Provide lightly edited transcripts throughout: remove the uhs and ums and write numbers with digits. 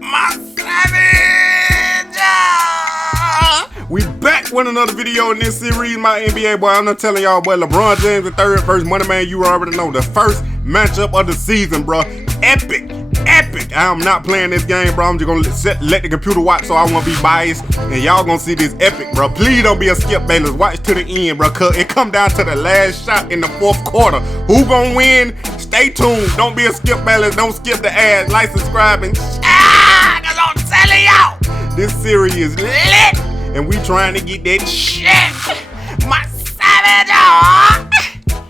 My savage! We back with another video in this series, my NBA boy. I'm not telling y'all, boy, LeBron James the third versus Moneymane. You already know the first matchup of the season, bro. Epic. I am not playing this game, bro. I'm just gonna let the computer watch, so I won't be biased, and y'all gonna see this epic, bro. Please don't be a Skip Bayless. Watch to the end, bro, cause it come down to the last shot in the fourth quarter. Who gonna win? Stay tuned. Don't be a Skip Bayless. Don't skip the ads. Like, subscribe, and cause I'm telling y'all, this series is lit, and we trying to get that shit. My savage,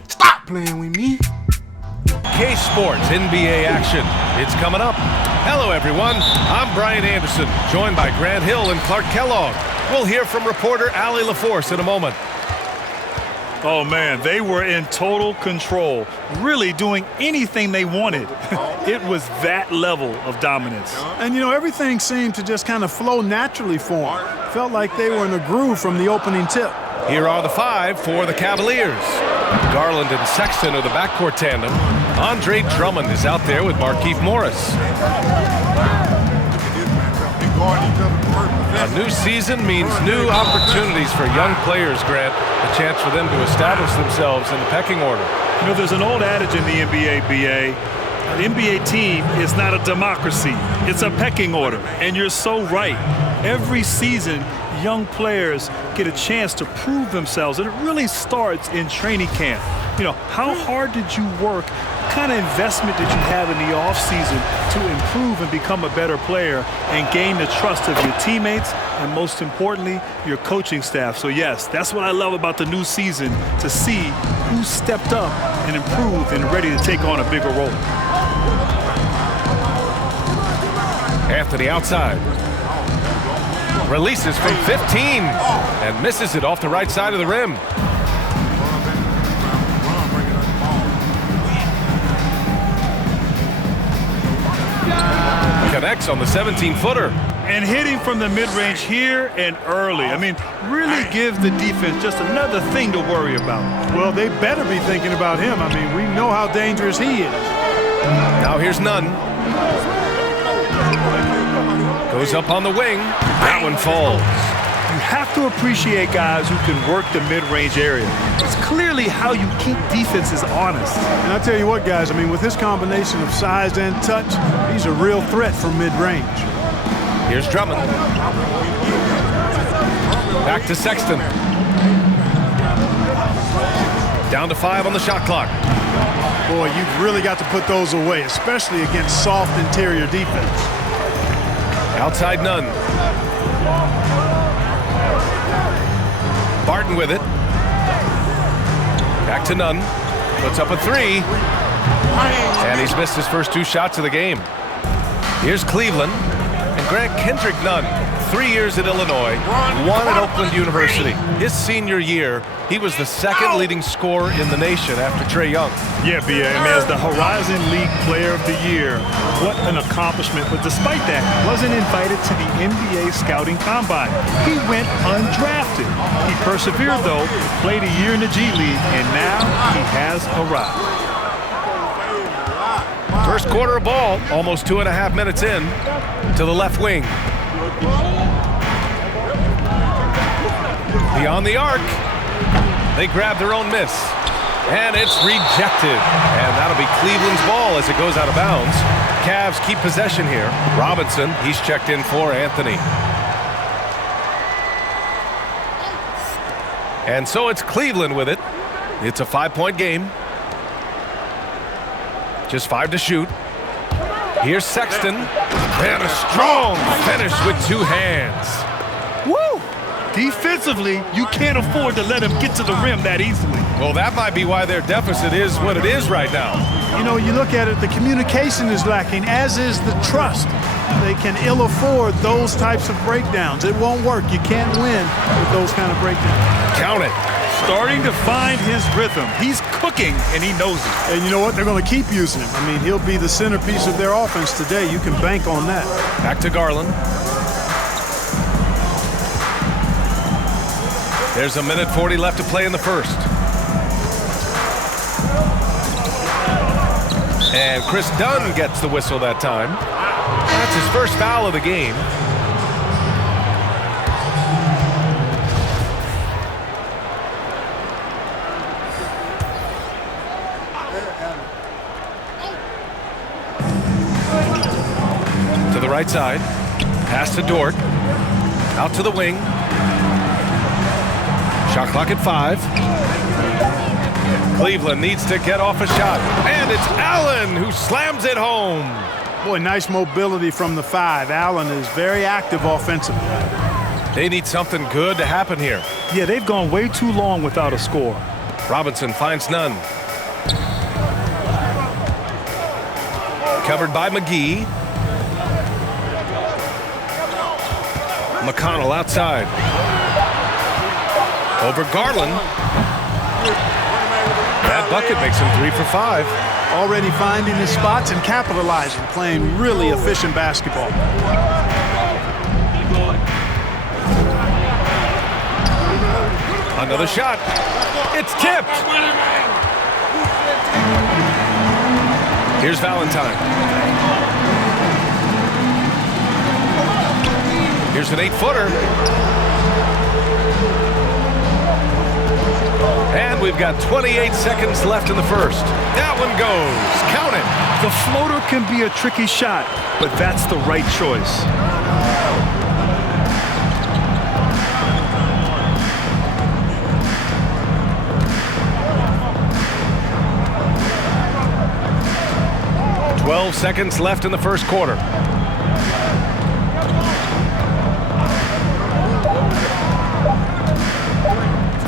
stop playing with me. K-Sports NBA action. It's coming up. Hello, everyone. I'm Brian Anderson, joined by Grant Hill and Clark Kellogg. We'll hear from reporter Allie LaForce in a moment. Oh, man, they were in total control, really doing anything they wanted. It was that level of dominance. And, you know, everything seemed to just kind of flow naturally for them. Felt like they were in a groove from the opening tip. Here are the five for the Cavaliers. Garland and Sexton are the backcourt tandem. Andre Drummond is out there with Markieff Morris. A new season means new opportunities for young players, Grant. A chance for them to establish themselves in the pecking order. You know, there's an old adage in the NBA, BA. An NBA team is not a democracy. It's a pecking order. And you're so right. Every season, young players get a chance to prove themselves, and it really starts in training camp. You know, how hard did you work? What kind of investment did you have in the offseason to improve and become a better player and gain the trust of your teammates and, most importantly, your coaching staff? So, yes, that's what I love about the new season, to see who stepped up and improved and ready to take on a bigger role. Anthony outside. Releases from 15 and misses it off the right side of the rim. Connects on the 17-footer. And hitting from the mid-range here and early. I mean, really gives the defense just another thing to worry about. Well, they better be thinking about him. I mean, we know how dangerous he is. Now here's Nunn. Goes up on the wing. That one falls. You have to appreciate guys who can work the mid-range area. It's clearly how you keep defenses honest. And I tell you what, guys, I mean, with his combination of size and touch, he's a real threat from mid-range. Here's Drummond. Back to Sexton. Down to 5 on the shot clock. Boy, you've really got to put those away, especially against soft interior defense. Outside Nunn. Barton with it. Back to Nunn. Puts up a 3. And he's missed his first 2 shots of the game. Here's Cleveland. And Grant Kendrick Nunn, 3 years at Illinois, 1 at Oakland University. His senior year, he was the second leading scorer in the nation after Trae Young. Yeah, BA, I mean, as the Horizon League Player of the Year, what an accomplishment. But despite that, he wasn't invited to the NBA Scouting Combine. He went undrafted. He persevered, though, played a year in the G League, and now he has arrived. First quarter of ball, almost 2.5 minutes in, to the left wing. Beyond the arc. They grab their own miss. And it's rejected. And that'll be Cleveland's ball as it goes out of bounds. Cavs keep possession here. Robinson, he's checked in for Anthony. And so it's Cleveland with it. It's a 5-point game. Just 5 to shoot. Here's Sexton. And a strong finish with 2 hands. Woo! Defensively, you can't afford to let him get to the rim that easily. Well, that might be why their deficit is what it is right now. You know, you look at it, the communication is lacking, as is the trust. They can ill afford those types of breakdowns. It won't work. You can't win with those kind of breakdowns. Count it. Starting to find his rhythm. He's cooking, and he knows it. And you know what? They're going to keep using him. I mean, he'll be the centerpiece of their offense today. You can bank on that. Back to Garland. There's a minute 40 left to play in the first. And Chris Dunn gets the whistle that time. That's his first foul of the game. To the right side. Pass to Dort. Out to the wing. Shot clock at 5. Cleveland needs to get off a shot. And it's Allen who slams it home. Boy, nice mobility from the 5. Allen is very active offensively. They need something good to happen here. Yeah, they've gone way too long without a score. Robinson finds none. Covered by McGee. McConnell outside. Over Garland. That bucket makes him 3 for 5. Already finding his spots and capitalizing, playing really efficient basketball. Another shot. It's tipped. Here's Valentine. Here's an 8-footer. And we've got 28 seconds left in the first. That one goes. Count it. The floater can be a tricky shot, but that's the right choice. "12 seconds left in the first quarter.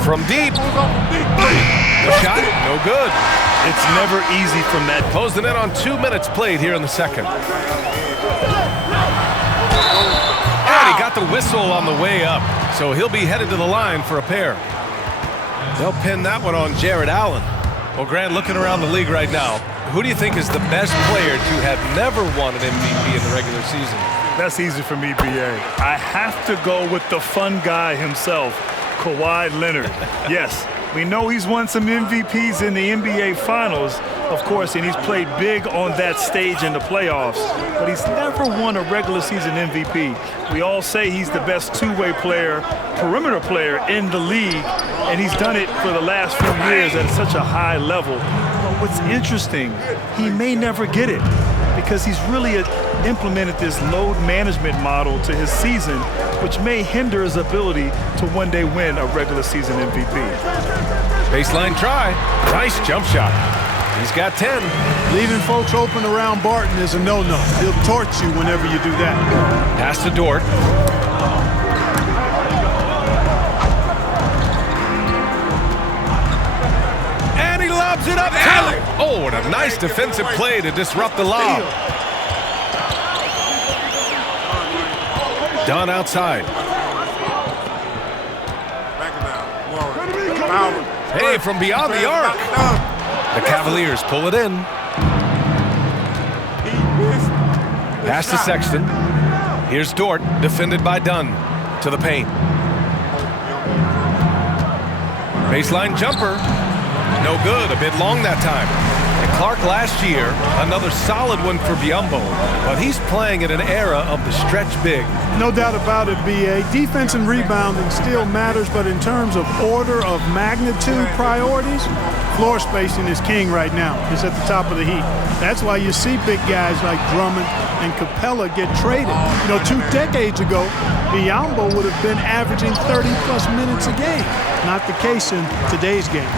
From deep. The shot, no good. It's never easy from that. Closing in on 2 minutes played here in the second. And he got the whistle on the way up, so he'll be headed to the line for a pair. They'll pin that one on Jared Allen. Well, Grant, looking around the league right now, who do you think is the best player to have never won an MVP in the regular season? That's easy for me, BA. I have to go with the fun guy himself, Kawhi Leonard. Yes, we know he's won some MVPs in the NBA Finals, of course, and he's played big on that stage in the playoffs, but he's never won a regular season MVP. We all say he's the best two-way player, perimeter player in the league, and he's done it for the last few years at such a high level. But what's interesting, he may never get it because he's really implemented this load management model to his season, which may hinder his ability to one day win a regular season MVP. Baseline try. Nice jump shot. He's got 10. Leaving folks open around Barton is a no-no. He'll torch you whenever you do that. Pass to Dort. And he lobs it up. Oh, and a nice defensive play to disrupt the lob. Dunn outside. Hey, from beyond the arc. The Cavaliers pull it in. Pass to Sexton. Here's Dort, defended by Dunn. To the paint. Baseline jumper. No good, a bit long that time. And Clark last year, another solid one for Biyombo, but he's playing in an era of the stretch big. No doubt about it, BA. Defense and rebounding still matters, but in terms of order of magnitude priorities, floor spacing is king right now. It's at the top of the heap. That's why you see big guys like Drummond and Capella get traded. You know, 2 decades ago, Biyombo would have been averaging 30-plus minutes a game. Not the case in today's game.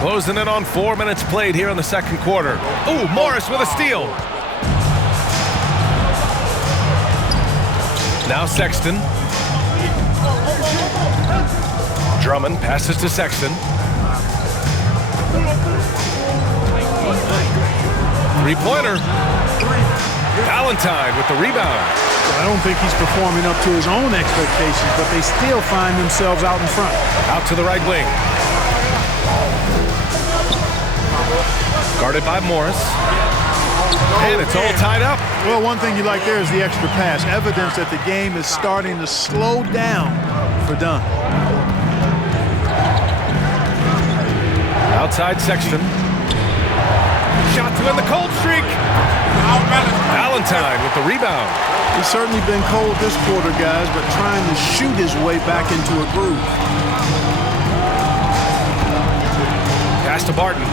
Closing in on 4 minutes played here in the second quarter. Ooh, Morris with a steal. Now Sexton. Drummond passes to Sexton. Three-pointer. Valentine with the rebound. I don't think he's performing up to his own expectations, but they still find themselves out in front. Out to the right wing. Guarded by Morris. And it's all tied up. Well, one thing you like there is the extra pass. Evidence that the game is starting to slow down for Dunn. Outside Sexton. shot to end the cold streak. Valentine with the rebound. He's certainly been cold this quarter, guys, but trying to shoot his way back into a groove. Pass to Barton.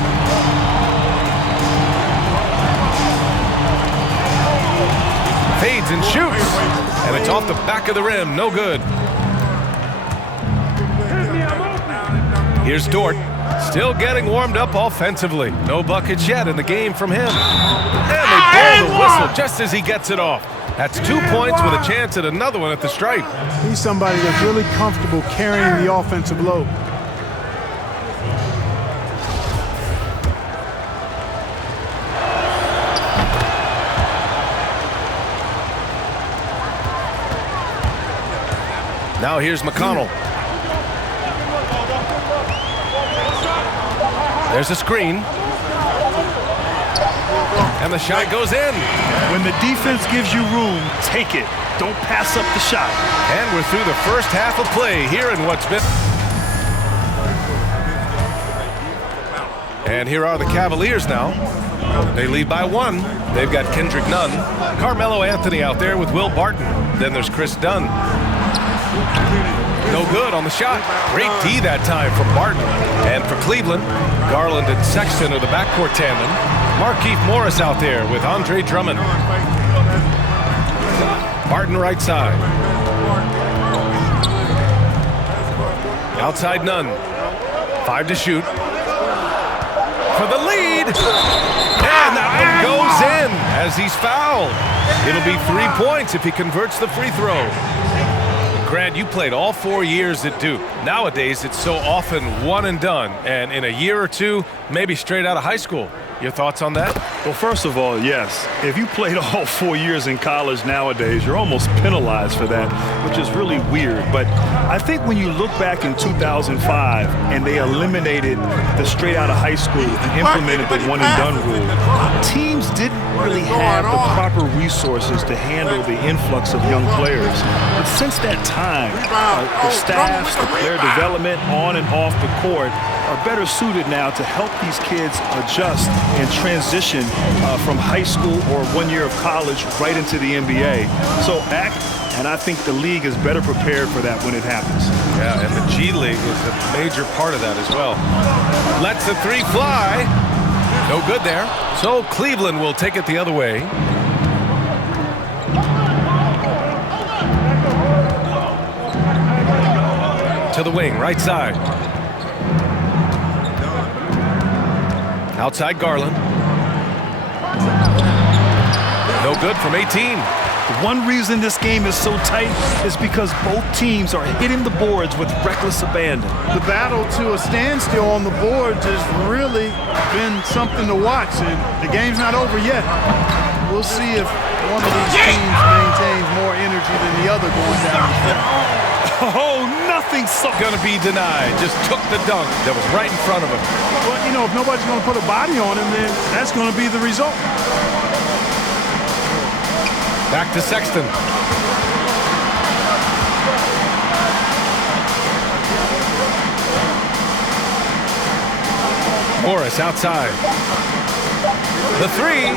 Fades and shoots. And it's off the back of the rim. No good. Here's Dort. Still getting warmed up offensively. No buckets yet in the game from him. And they blow the whistle just as he gets it off. That's 2 points with a chance at another one at the stripe. He's somebody that's really comfortable carrying the offensive load. Now here's McConnell. There's a screen. And the shot goes in. When the defense gives you room, take it. Don't pass up the shot. And we're through the first half of play here in what's been. And here are the Cavaliers now. They lead by 1. They've got Kendrick Nunn. Carmelo Anthony out there with Will Barton. Then there's Chris Dunn. No good on the shot. Great D that time from Barton. And for Cleveland, Garland and Sexton are the backcourt tandem. Markieff Morris out there with Andre Drummond. Barton right side. Outside Nunn. 5 to shoot. For the lead. And that one goes in as he's fouled. It'll be 3 points if he converts the free throw. Grant, you played all 4 years at Duke. Nowadays, it's so often one and done. And in a year or two, maybe straight out of high school. Your thoughts on that? Well, first of all, yes. If you played all 4 years in college nowadays, you're almost penalized for that, which is really weird. But I think when you look back in 2005 and they eliminated the straight out of high school and implemented the one and done rule, teams didn't really have the proper resources to handle the influx of young players. But since that time, the staffs, the player development on and off the court are better suited now to help these kids adjust and transition from high school or 1 year of college right into the NBA. So, and I think the league is better prepared for that when it happens. Yeah, and the G League is a major part of that as well. Lets the 3 fly. No good there. So Cleveland will take it the other way. To the wing, right side. Outside Garland. No good from 18. One reason this game is so tight is because both teams are hitting the boards with reckless abandon. The battle to a standstill on the boards has really been something to watch, and the game's not over yet. We'll see if one of these teams maintains more energy than the other going down the stretch. Oh, nothing's going to be denied. Just took the dunk that was right in front of him. Well, you know, if nobody's going to put a body on him, then that's going to be the result. Back to Sexton. Morris outside. The 3.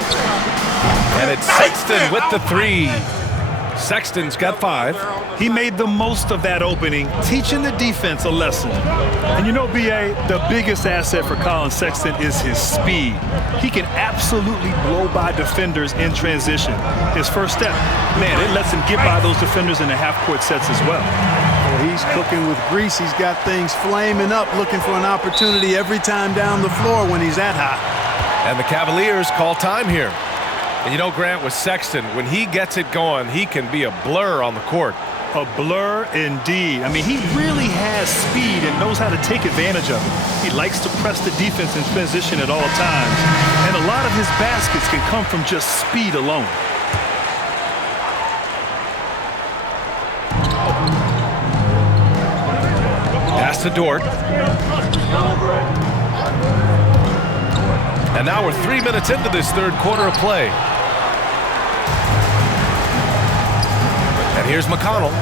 And it's Sexton with the 3. Sexton's got 5. He made the most of that opening, teaching the defense a lesson. And you know, B.A., the biggest asset for Colin Sexton is his speed. He can absolutely blow by defenders in transition. His first step, man, it lets him get by those defenders in the half-court sets as well. Well, he's cooking with grease. He's got things flaming up, looking for an opportunity every time down the floor when he's that hot. And the Cavaliers call time here. And you know, Grant, with Sexton, when he gets it going, he can be a blur on the court. A blur indeed. I mean, he really has speed and knows how to take advantage of it. He likes to press the defense in transition at all times. And a lot of his baskets can come from just speed alone. Pass to Dort. And now we're 3 minutes into this third quarter of play. And here's McConnell.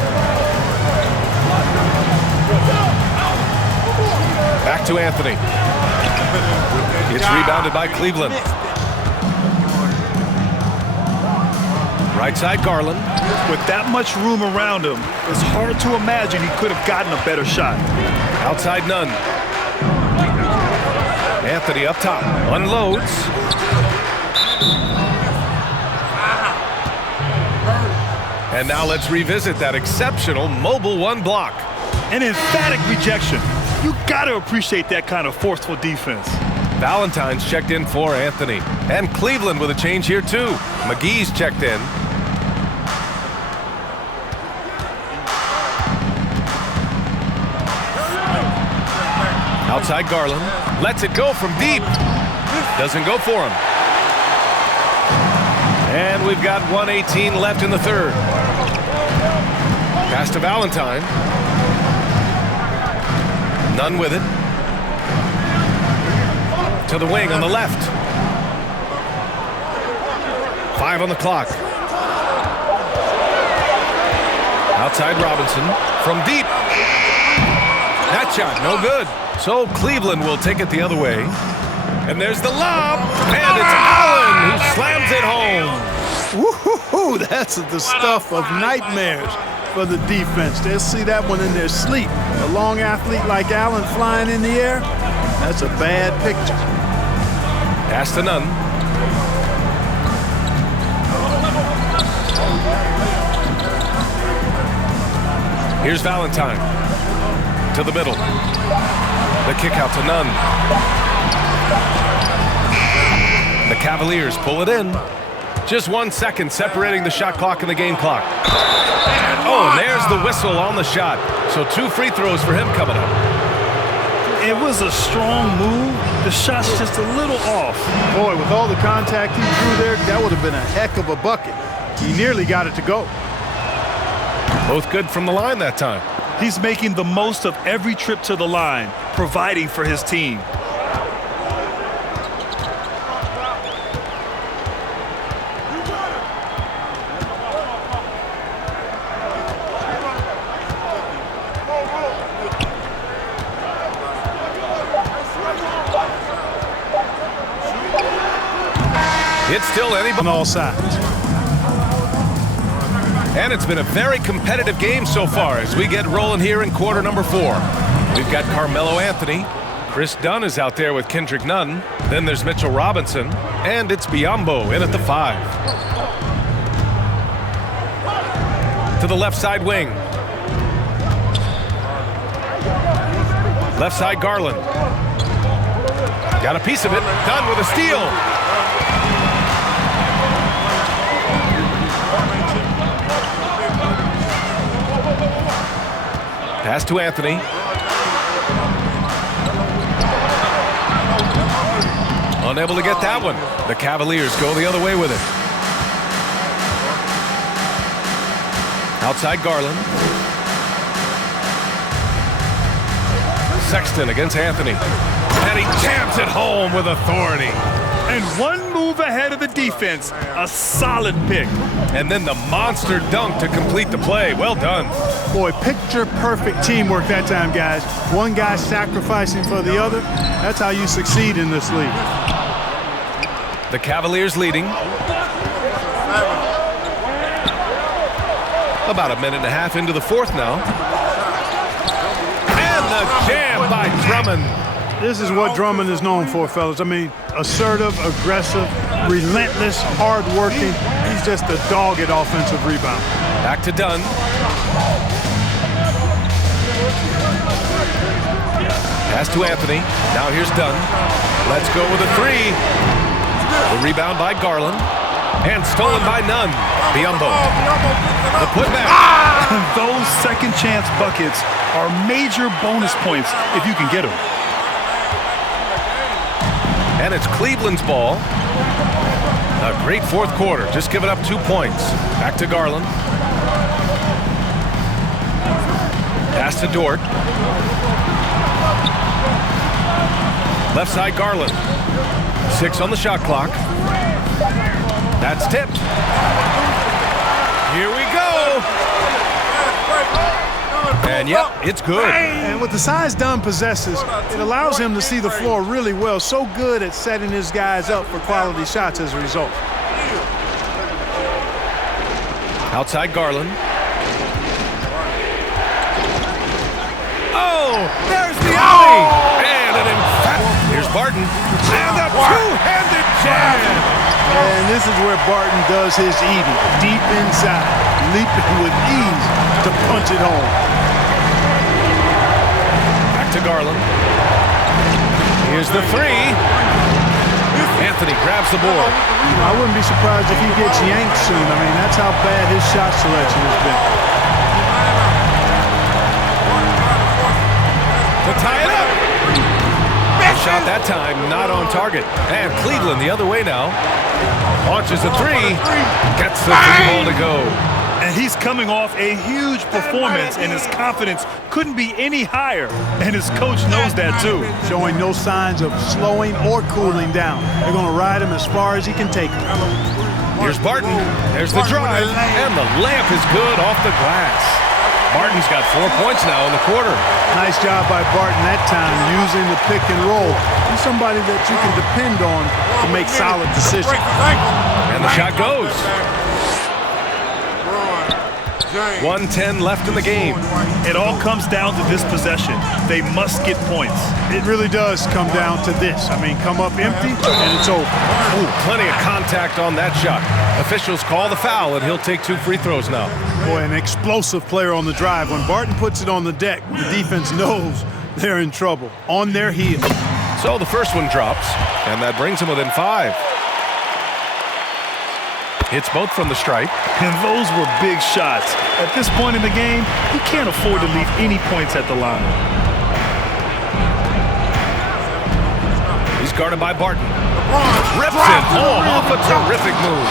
Back to Anthony. It's rebounded by Cleveland. Right side, Garland. With that much room around him, it's hard to imagine he could have gotten a better shot. Outside, Nunn. Anthony up top. Unloads. And now let's revisit that exceptional mobile one block. An emphatic rejection. You got to appreciate that kind of forceful defense. Valentine's checked in for Anthony. And Cleveland with a change here, too. McGee's checked in. Outside, Garland. Lets it go from deep. Doesn't go for him. And we've got 1:18 left in the third. Pass to Valentine. Nunn with it. To the wing on the left. 5 on the clock. Outside, Robinson. From deep. That shot, no good. So Cleveland will take it the other way. And there's the lob. And it's Allen who slams it home. Woo-hoo-hoo, that's the stuff of nightmares for the defense. They'll see that one in their sleep. A long athlete like Allen flying in the air, that's a bad picture. Pass to Nunn. Here's Valentine. To the middle. The kick out to Nunn. The Cavaliers pull it in. Just 1 second separating the shot clock and the game clock. Oh, and there's the whistle on the shot. So 2 free throws for him coming up. It was a strong move. The shot's just a little off. Boy, with all the contact he drew there, that would have been a heck of a bucket. He nearly got it to go. Both good from the line that time. He's making the most of every trip to the line, providing for his team. It's still anybody on all sides. And it's been a very competitive game so far as we get rolling here in quarter number 4. We've got Carmelo Anthony. Chris Dunn is out there with Kendrick Nunn. Then there's Mitchell Robinson. And it's Biombo in at the 5. To the left side wing. Left side Garland. Got a piece of it. Dunn with a steal. Pass to Anthony. Unable to get that one. The Cavaliers go the other way with it. Outside Garland. Sexton against Anthony. And he jams it home with authority. And 1 move ahead of the defense. A solid pick. And then the monster dunk to complete the play. Well done. Boy, picture-perfect teamwork that time, guys. One guy sacrificing for the other. That's how you succeed in this league. The Cavaliers leading. About a minute and a half into the 4th now. And the jam by Drummond. This is what Drummond is known for, fellas. I mean, assertive, aggressive, relentless, hard-working. He's just a dog at offensive rebound. Back to Dunn. Pass to Anthony. Now here's Dunn. Let's go with a 3. The rebound by Garland. And stolen by Nunn. Biombo. The putback. Those second chance buckets are major bonus points if you can get them. And it's Cleveland's ball. A great 4th quarter. Just giving up 2 points. Back to Garland. Pass to Dort. Left side Garland. 6 on the shot clock. That's tipped. Here we go. And yep, it's good. And with the size Dunn possesses, it allows him to see the floor really well. So good at setting his guys up for quality shots as a result. Outside Garland. Oh, there's the alley. And an here's Barton. And a two-handed jam. And this is where Barton does his eating. Deep inside, leaping with ease to punch it home. Back to Garland. Here's the three. Anthony grabs the board. I wouldn't be surprised if he gets yanked soon. I mean, that's how bad his shot selection has been. To tie it up. Shot that time, not on target. And Cleveland the other way now. Launches a three. Gets the three ball to go. And he's coming off a huge performance, and his confidence couldn't be any higher. And his coach knows that too. Showing no signs of slowing or cooling down. They're going to ride him as far as he can take him. Here's Barton. There's the drive. And the layup is good off the glass. Barton's got 4 points now in the quarter. Nice job by Barton that time, using the pick and roll. He's somebody that you can depend on to make solid decisions. And the shot goes. 1:10 left in the game. It all comes down to this possession. They must get points. It really does come down to this. I mean, come up empty, and it's over. Ooh, plenty of contact on that shot. Officials call the foul, and he'll take 2 free throws now. Boy, an explosive player on the drive. When Barton puts it on the deck, the defense knows they're in trouble. On their heels. So the first one drops, and that brings him within 5. Hits both from the stripe. And those were big shots. At this point in the game, he can't afford to leave any points at the line. He's guarded by Barton. Rips it home off a terrific move.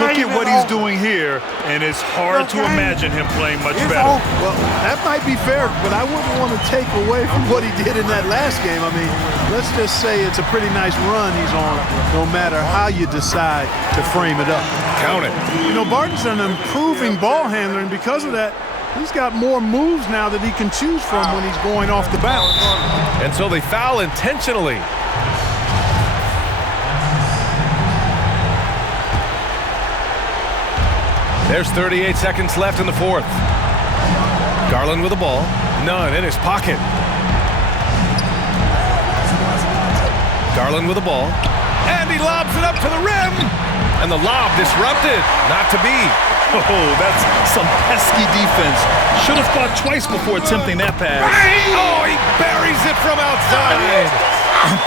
Look at what he's doing here, and it's hard to imagine him playing much better. Well, that might be fair, but I wouldn't want to take away from what he did in that last game. I mean, let's just say it's a pretty nice run he's on, no matter how you decide to frame it up. Count it. You know, Barton's an improving ball handler, and because of that, he's got more moves now that he can choose from when he's going off the bounce. And so they foul intentionally. There's 38 seconds left in the fourth. Garland with the ball. None in his pocket. Garland with the ball. And he lobs it up to the rim. And the lob disrupted. Not to be. Oh, that's some pesky defense. Should have thought twice before attempting that pass. Oh, he buries it from outside.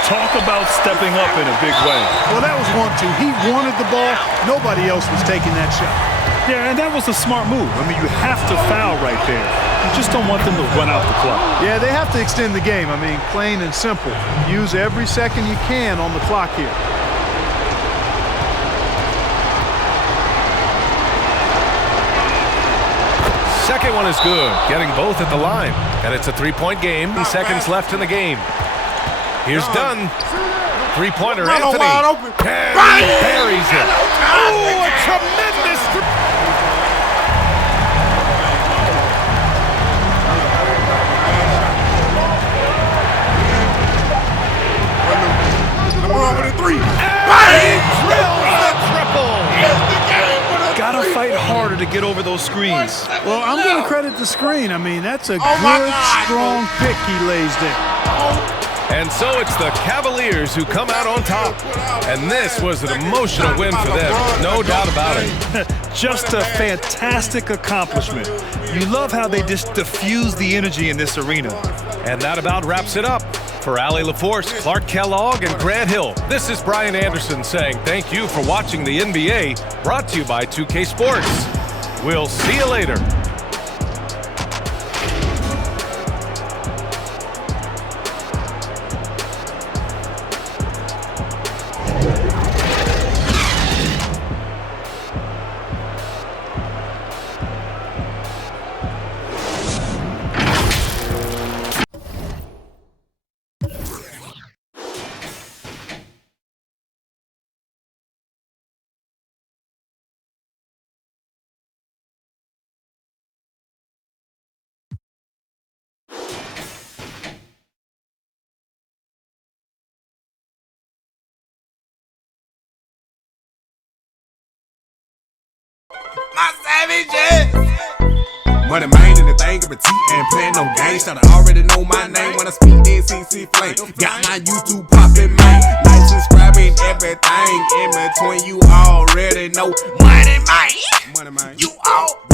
Talk about stepping up in a big way. Well, that was 1-2. He wanted the ball. Nobody else was taking that shot. Yeah, and that was a smart move. I mean, you have to foul right there. You just don't want them to run out the clock. Yeah, they have to extend the game. I mean, plain and simple. Use every second you can on the clock here. Second one is good, getting both at the line. And it's a 3-point game. 10 seconds left in the game. Here's Dunn. Three-pointer, Anthony. And he buries it. Oh, a tremendous Gotta fight harder to get over those screens. Well, I'm going to credit the screen. I mean, that's a good, strong pick he lays there. And so it's the Cavaliers who come out on top. And this was an emotional win for them, no doubt about it. Just a fantastic accomplishment. You love how they just diffuse the energy in this arena. And that about wraps it up. For Allie LaForce, Clark Kellogg, and Grant Hill, this is Brian Anderson saying thank you for watching the NBA, brought to you by 2K Sports. We'll see you later. My savages. Moneymane and the thing of a T and playing no games. Should already know my name when I speak in CC Flame. Got my YouTube poppin', man. Like, subscribing, everything in between. You already know Moneymane. You all.